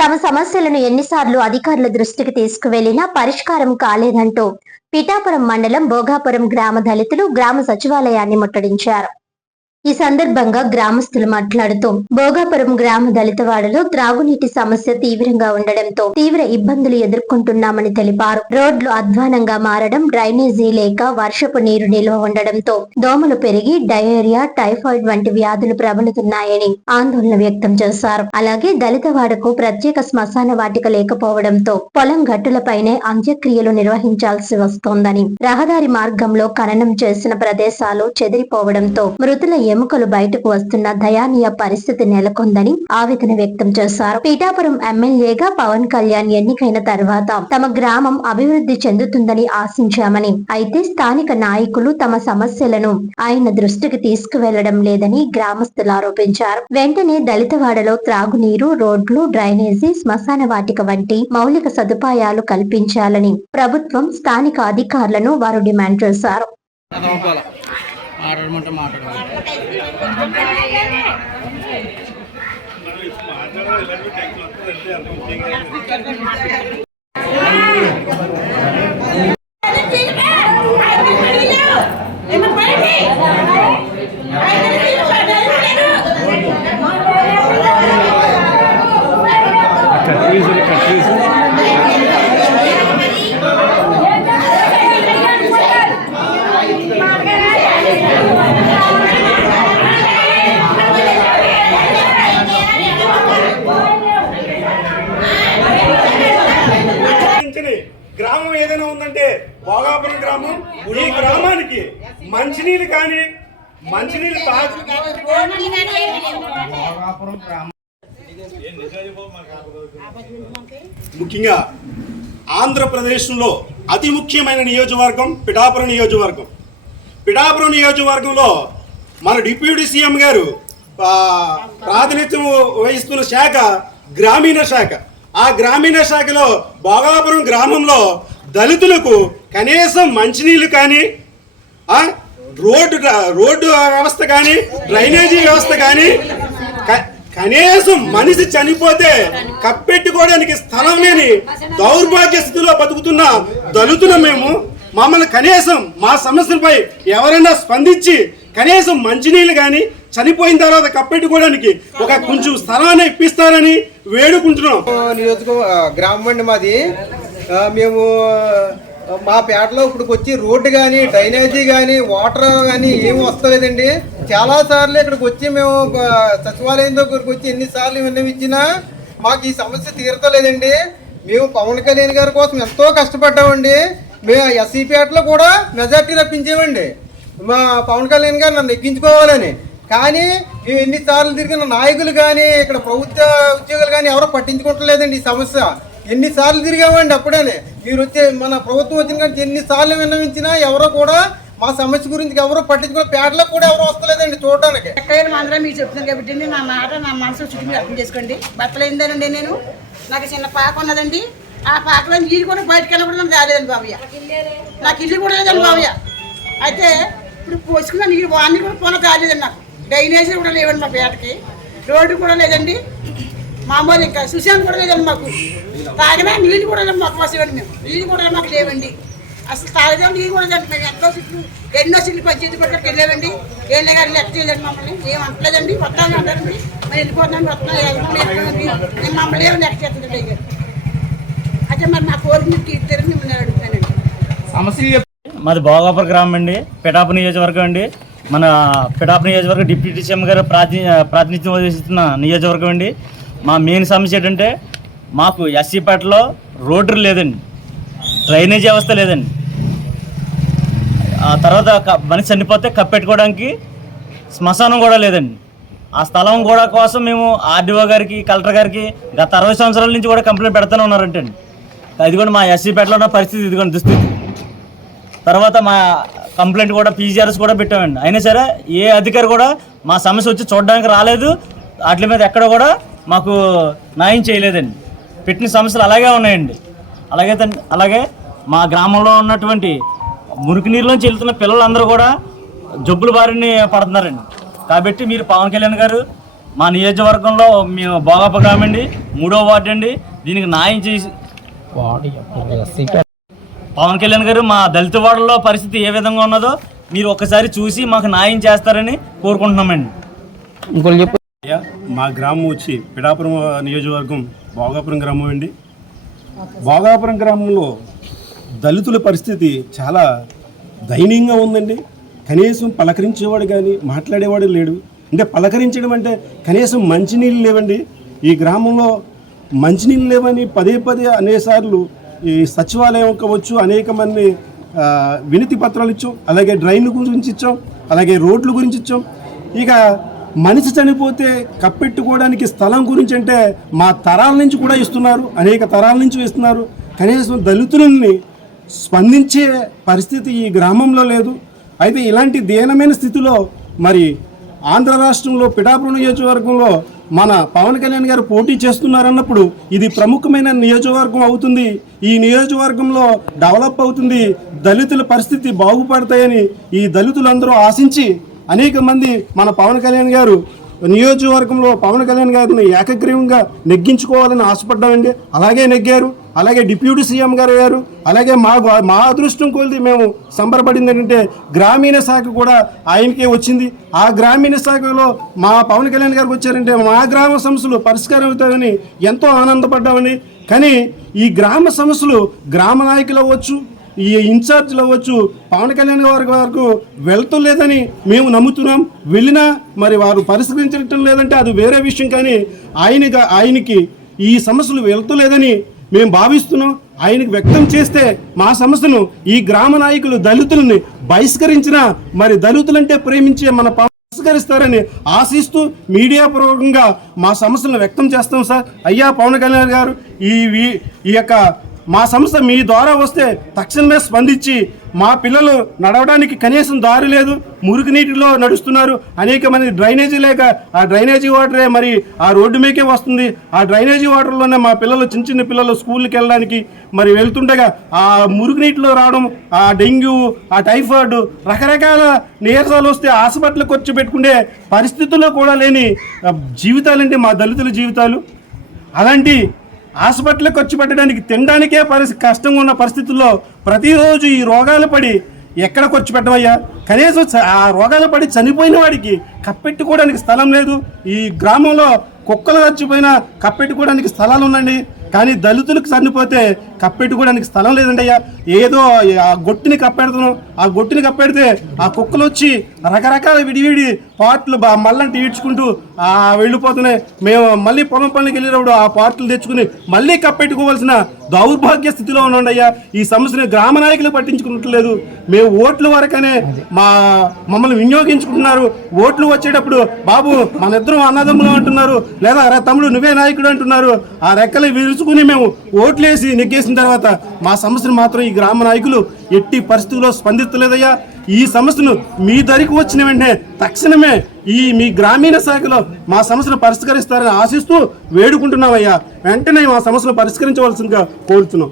తమ సమస్యలను ఎన్నిసార్లు అధికారుల దృష్టికి తీసుకువెళ్లినా పరిష్కారం కాలేదంటూ పిఠాపురం మండలం భోగాపురం గ్రామ దళితులు గ్రామ సచివాలయాన్ని ముట్టడించారు. ఈ సందర్భంగా గ్రామస్తులు మాట్లాడుతూ భోగాపురం గ్రామ దళితవాడలో త్రాగునీటి సమస్య తీవ్రంగా ఉండడంతో తీవ్ర ఇబ్బందులు ఎదుర్కొంటున్నామని తెలిపారు. రోడ్లు అధ్వానంగా మారడం, డ్రైనేజీ లేక వర్షపు నీరు నిల్వ ఉండడంతో దోమలు పెరిగి డయేరియా, టైఫాయిడ్ వంటి వ్యాధులు ప్రబలుతున్నాయని ఆందోళన వ్యక్తం చేశారు. అలాగే దళితవాడకు ప్రత్యేక శ్మశాన వాటిక లేకపోవడంతో పొలం గట్టులపైనే అంత్యక్రియలు నిర్వహించాల్సి వస్తోందని, రహదారి మార్గంలో ఖననం చేసిన ప్రదేశాలు చెదిరిపోవడంతో మృతుల ఎముకలు బయటకు వస్తున్న దయానీయ పరిస్థితి నెలకొందని ఆవేదన వ్యక్తం చేశారు. పిఠాపురం ఎమ్మెల్యేగా పవన్ కళ్యాణ్ ఎన్నికైన తర్వాత తమ గ్రామం అభివృద్ధి చెందుతుందని ఆశించామని, అయితే స్థానిక నాయకులు తమ సమస్యలను ఆయన దృష్టికి తీసుకువెళ్లడం లేదని గ్రామస్తులు ఆరోపించారు. వెంటనే దళితవాడలో త్రాగునీరు, రోడ్లు, డ్రైనేజీ, శ్మశాన వాటిక వంటి మౌలిక సదుపాయాలు కల్పించాలని ప్రభుత్వం, స్థానిక అధికారులను వారు డిమాండ్ చేశారు. గ్రామం ఏదైనా ఉందంటే భోగాపురం గ్రామం. ఈ గ్రామానికి మంచినీళ్ళు కానీ మంచినీళ్ళు ముఖ్యంగా ఆంధ్రప్రదేశ్లో అతి ముఖ్యమైన నియోజకవర్గం పిఠాపురం నియోజకవర్గం. పిఠాపురం నియోజకవర్గంలో మన డిప్యూటీ సీఎం గారు ప్రాతినిధ్యం వహిస్తున్న శాఖ గ్రామీణ శాఖ. ఆ గ్రామీణ శాఖలో భోగాపురం గ్రామంలో దళితులకు కనీసం మంచినీళ్ళు కానీ, రోడ్డు వ్యవస్థ కానీ, డ్రైనేజీ వ్యవస్థ కానీ, కనీసం మనిషి చనిపోతే కప్పెట్టుకోవడానికి స్థలం లేని దౌర్భాగ్య స్థితిలో బతుకుతున్న దళితులు మేము. మమ్మల్ని కనీసం మా సమస్యలపై ఎవరైనా స్పందించి కనీసం మంచినీళ్ళు కానీ, చనిపోయిన తర్వాత కప్పెట్టుకోవడానికి ఒక కొంచెం స్థలాన్ని ఇప్పిస్తారని వేడుకుంటున్నాం. గ్రామం అండి మాది. మేము మా పేటలో ఇప్పటికి వచ్చి రోడ్డు కానీ, డ్రైనేజీ కానీ, వాటర్ కానీ ఏమి వస్తలేదండి. చాలాసార్లు ఇక్కడికి వచ్చి మేము సచివాలయం దగ్గరికి వచ్చి ఎన్నిసార్లు విన్నవించినా మాకు ఈ సమస్య తీరతలేదండి. మేము పవన్ కళ్యాణ్ గారి కోసం ఎంతో కష్టపడ్డామండి. మేము ఎస్సీ పేటలో కూడా మెజార్టీ రప్పించామండి మా పవన్ కళ్యాణ్ గారు నన్ను ఎక్కించుకోవాలని. కానీ మేము ఎన్నిసార్లు తిరిగిన నాయకులు కానీ, ఇక్కడ ప్రభుత్వ ఉద్యోగులు కానీ ఎవరో పట్టించుకోవట్లేదండి ఈ సమస్య. ఎన్నిసార్లు తిరిగామండి. అప్పుడే మీరు వచ్చే మన ప్రభుత్వం వచ్చిన కానీ ఎన్నిసార్లు విన్నవించినా ఎవరో కూడా మా సమస్య గురించి ఎవరో పట్టించుకునే పేటలో కూడా ఎవరో వస్తలేదండి చూడడానికి. ఎక్కడైనా అందరం మీరు చెప్తున్నాను కాబట్టి నా మాట నా మనసు చుట్టూ అర్థం చేసుకోండి. బట్టలు ఏంటండి, నేను నాకు చిన్న పాక ఉన్నదండి. ఆ పాకలో నీళ్ళు కూడా బయటకు వెళ్ళకుండా నాకు రాలేదండి బాబయ్య. నాకు ఇల్లు కూడా లేదండి బాబయ్య. అయితే ఇప్పుడు పోసుకున్న నీళ్ళు వాడిని కూడా పోన రాలేదండి. నాకు డ్రైనేజీ కూడా లేవండి మా పేటకి. రోడ్డు కూడా లేదండి. మామూలు ఇంకా సుశాంత్ కూడా లేదండి. మాకు తాగినా నీళ్ళు కూడా మాకు వసేవండి. మేము నీళ్ళు కూడా మాకు లేవండి. అసలు తాగడం నీళ్ళు కూడా లేదండి. మేము ఎన్నో సీట్లు పంచాయతీ పట్టుకు వెళ్ళామండి. ఏళ్ళ గారు లెక్క చేయలేదండి. మమ్మల్ని ఏం అంటలేదండి. వస్తాను అంటారండి. మరి వెళ్ళిపోతున్నాను, వస్తున్నాను. నేను మమ్మల్ని ఏమో లెక్క చేస్తుందండి గారు. అయితే మరి నా కోరిక మీరు తీర్చారని మిమ్మల్ని అడుగుతానండి. సమస్య మాది భోగాపురం గ్రామం అండి, పిఠాపురం నియోజకవర్గం అండి. మన పిఠాపురం నియోజకవర్గం డిప్యూటీ సీఎం గారు ప్రాతినిధ్యం వహిస్తున్న నియోజకవర్గం అండి. మా మెయిన్ సమస్య ఏంటంటే మాకు ఎస్సీపేటలో రోడ్డు లేదండి, డ్రైనేజ్ వ్యవస్థ లేదండి. ఆ తర్వాత మనిషి చనిపోతే కప్పెట్టుకోవడానికి శ్మశానం కూడా లేదండి. ఆ స్థలం కూడా కోసం మేము ఆర్డీఓ గారికి, కలెక్టర్ గారికి గత 60 సంవత్సరాల నుంచి కూడా కంప్లైంట్ పెడతానే ఉన్నారంటే అండి. ఇది కూడా మా ఎస్సీపేటలో ఉన్న పరిస్థితి, ఇదిగోండి దుస్థితి. తర్వాత మా కంప్లైంట్ కూడా పీజీఆర్ఎస్ కూడా పెట్టామండి. అయినా సరే ఏ అధికారి కూడా మా సమస్య వచ్చి చూడడానికి రాలేదు. వాటి మీద ఎక్కడ కూడా మాకు న్యాయం చేయలేదండి. పెట్టిన సమస్యలు అలాగే ఉన్నాయండి. అలాగే మా గ్రామంలో ఉన్నటువంటి మురికి నీరులోంచి వెళ్తున్న పిల్లలందరూ కూడా జబ్బుల బారిని పడుతున్నారండి. కాబట్టి మీరు పవన్ కళ్యాణ్ గారు మా నియోజకవర్గంలో మేము భోగాపురం గ్రామం అండి, 3వ వార్డు అండి. దీనికి న్యాయం చేసి పవన్ కళ్యాణ్ గారు మా దళిత వార్డులో పరిస్థితి ఏ విధంగా ఉన్నదో మీరు ఒక్కసారి చూసి మాకు న్యాయం చేస్తారని కోరుకుంటున్నామండి. మా గ్రామం వచ్చి పిఠాపురం నియోజకవర్గం భోగాపురం గ్రామం అండి. భోగాపురం గ్రామంలో దళితుల పరిస్థితి చాలా దయనీయంగా ఉందండి. కనీసం పలకరించేవాడు కానీ మాట్లాడేవాడు లేడు. అంటే పలకరించడం అంటే కనీసం మంచినీళ్ళు లేవండి. ఈ గ్రామంలో మంచినీళ్ళు లేవని పదే అనేసార్లు ఈ సచివాలయం కావచ్చు అనేక మంది వినతి పత్రాలు ఇచ్చాం. అలాగే డ్రైన్ల గురించి ఇచ్చాం, అలాగే రోడ్ల గురించి ఇచ్చాం. ఇక మనిషి చనిపోతే కప్పెట్టుకోవడానికి స్థలం గురించి అంటే మా తరాల నుంచి కూడా ఇస్తున్నారు, అనేక తరాల నుంచి ఇస్తున్నారు. కనీసం దళితులని స్పందించే పరిస్థితి ఈ గ్రామంలో లేదు. అయితే ఇలాంటి దీనమైన స్థితిలో మరి ఆంధ్ర రాష్ట్రంలో పిఠాపురం నియోజకవర్గంలో మన పవన్ కళ్యాణ్ గారు పోటీ చేస్తున్నారన్నప్పుడు ఇది ప్రముఖమైన నియోజకవర్గం అవుతుంది. ఈ నియోజకవర్గంలో డెవలప్ అవుతుంది, దళితుల పరిస్థితి బాగుపడతాయని ఈ దళితులందరూ ఆశించి అనేక మంది మన పవన్ కళ్యాణ్ గారు నియోజకవర్గంలో పవన్ కళ్యాణ్ గారిని ఏకగ్రీవంగా నెగ్గించుకోవాలని ఆశపడ్డామండి. అలాగే నెగ్గారు. అలాగే డిప్యూటీ సీఎం గారు అయ్యారు. అలాగే మా అదృష్టం కొలిది మేము సంబరపడింది ఏంటంటే గ్రామీణ శాఖ కూడా ఆయనకే వచ్చింది. ఆ గ్రామీణ శాఖలో మా పవన్ కళ్యాణ్ గారికి వచ్చారంటే మా గ్రామ సమస్యలు పరిష్కారం అవుతాయని ఎంతో ఆనందపడ్డామని. కానీ ఈ గ్రామ సమస్యలు గ్రామ నాయకులు అవ్వచ్చు, ఈ ఇన్ఛార్జ్లు అవ్వచ్చు పవన్ కళ్యాణ్ గారి వరకు వెళ్తూ లేదని మేము నమ్ముతున్నాం. వెళ్ళినా మరి వారు పరిష్కరించడం లేదంటే అది వేరే విషయం. కానీ ఆయనకి ఈ సమస్యలు వెళ్తూ లేదని మేము భావిస్తున్నాం. ఆయనకు వ్యక్తం చేస్తే మా సమస్యను ఈ గ్రామ నాయకులు దళితులని బహిష్కరించినా మరి దళితులంటే ప్రేమించే మన పరిష్కరిస్తారని ఆశిస్తూ మీడియా పూర్వకంగా మా సమస్యలను వ్యక్తం చేస్తాం సార్. అయ్యా పవన్ కళ్యాణ్ గారు, ఈ యొక్క మా సమస్య మీ ద్వారా వస్తే తక్షణమే స్పందించి మా పిల్లలు నడవడానికి కనీసం దారి లేదు, మురికి నీటిలో నడుస్తున్నారు. అనేక మంది డ్రైనేజీ లేక ఆ డ్రైనేజీ వాటరే మరి ఆ రోడ్డు మీకే వస్తుంది. ఆ డ్రైనేజీ వాటర్లోనే మా పిల్లలు చిన్న పిల్లలు స్కూల్కి వెళ్ళడానికి మరి వెళ్తుండగా ఆ మురికి నీటిలో రావడం, ఆ డెంగ్యూ, ఆ టైఫాయిడ్ రకరకాల నీరసాలు వస్తే హాస్పిటల్కి వచ్చి పెట్టుకునే పరిస్థితుల్లో కూడా లేని జీవితాలంటే మా దళితుల జీవితాలు. అలాంటి హాస్పిటల్కి ఖర్చు పెట్టడానికి తినడానికే కష్టంగా ఉన్న పరిస్థితుల్లో ప్రతిరోజు ఈ రోగాలు పడి ఎక్కడ ఖర్చు పెట్టమయ్యా? కనీసం ఆ రోగాలు పడి చనిపోయిన వాడికి కప్పెట్టుకోవడానికి స్థలం లేదు. ఈ గ్రామంలో కుక్కలు చచ్చిపోయినా కప్పెట్టుకోవడానికి స్థలాలు ఉండండి, కానీ దళితులకు చనిపోతే కప్పెట్టుకోవడానికి స్థలం లేదండి అయ్యా. ఏదో ఆ గొట్టిని కప్పెడుతున్నాం, ఆ గొట్టిని కప్పెడితే ఆ కుక్కలు వచ్చి రకరకాల విడివిడి పార్ట్లు మళ్ళంటి ఈడ్చుకుంటూ వెళ్ళిపోతున్నాయి. మేము మళ్ళీ పొలం పనులకి వెళ్ళినప్పుడు ఆ పార్ట్లు తెచ్చుకుని మళ్ళీ కప్పెట్టుకోవాల్సిన దౌర్భాగ్య స్థితిలో ఉన్నాడయ్యా. ఈ సమస్యని గ్రామ నాయకులు పట్టించుకున్నట్లేదు. మేము ఓట్ల వరకనే మమ్మల్ని వినియోగించుకుంటున్నారు. ఓట్లు వచ్చేటప్పుడు బాబు మన ఇద్దరం అన్నదమ్ములు అంటున్నారు, లేదా తమ్ముడు నువ్వే నాయకుడు అంటున్నారు. ఆ రెక్కలు విరుచుకుని మేము ఓట్లేసి నెగ్గేసిన తర్వాత మా సమస్యను మాత్రం ఈ గ్రామ నాయకులు ఎట్టి పరిస్థితుల్లో స్పందించలేదయ్యా. ఈ సమస్యను మీ దరికి వచ్చిన వెంటనే తక్షణమే మీ గ్రామీణ శాఖలో మా సమస్యను పరిష్కరిస్తారని ఆశిస్తూ వేడుకుంటున్నామయ్యా. వెంటనే మా సమస్యను పరిష్కరించవలసిందిగా కోరుతున్నాం.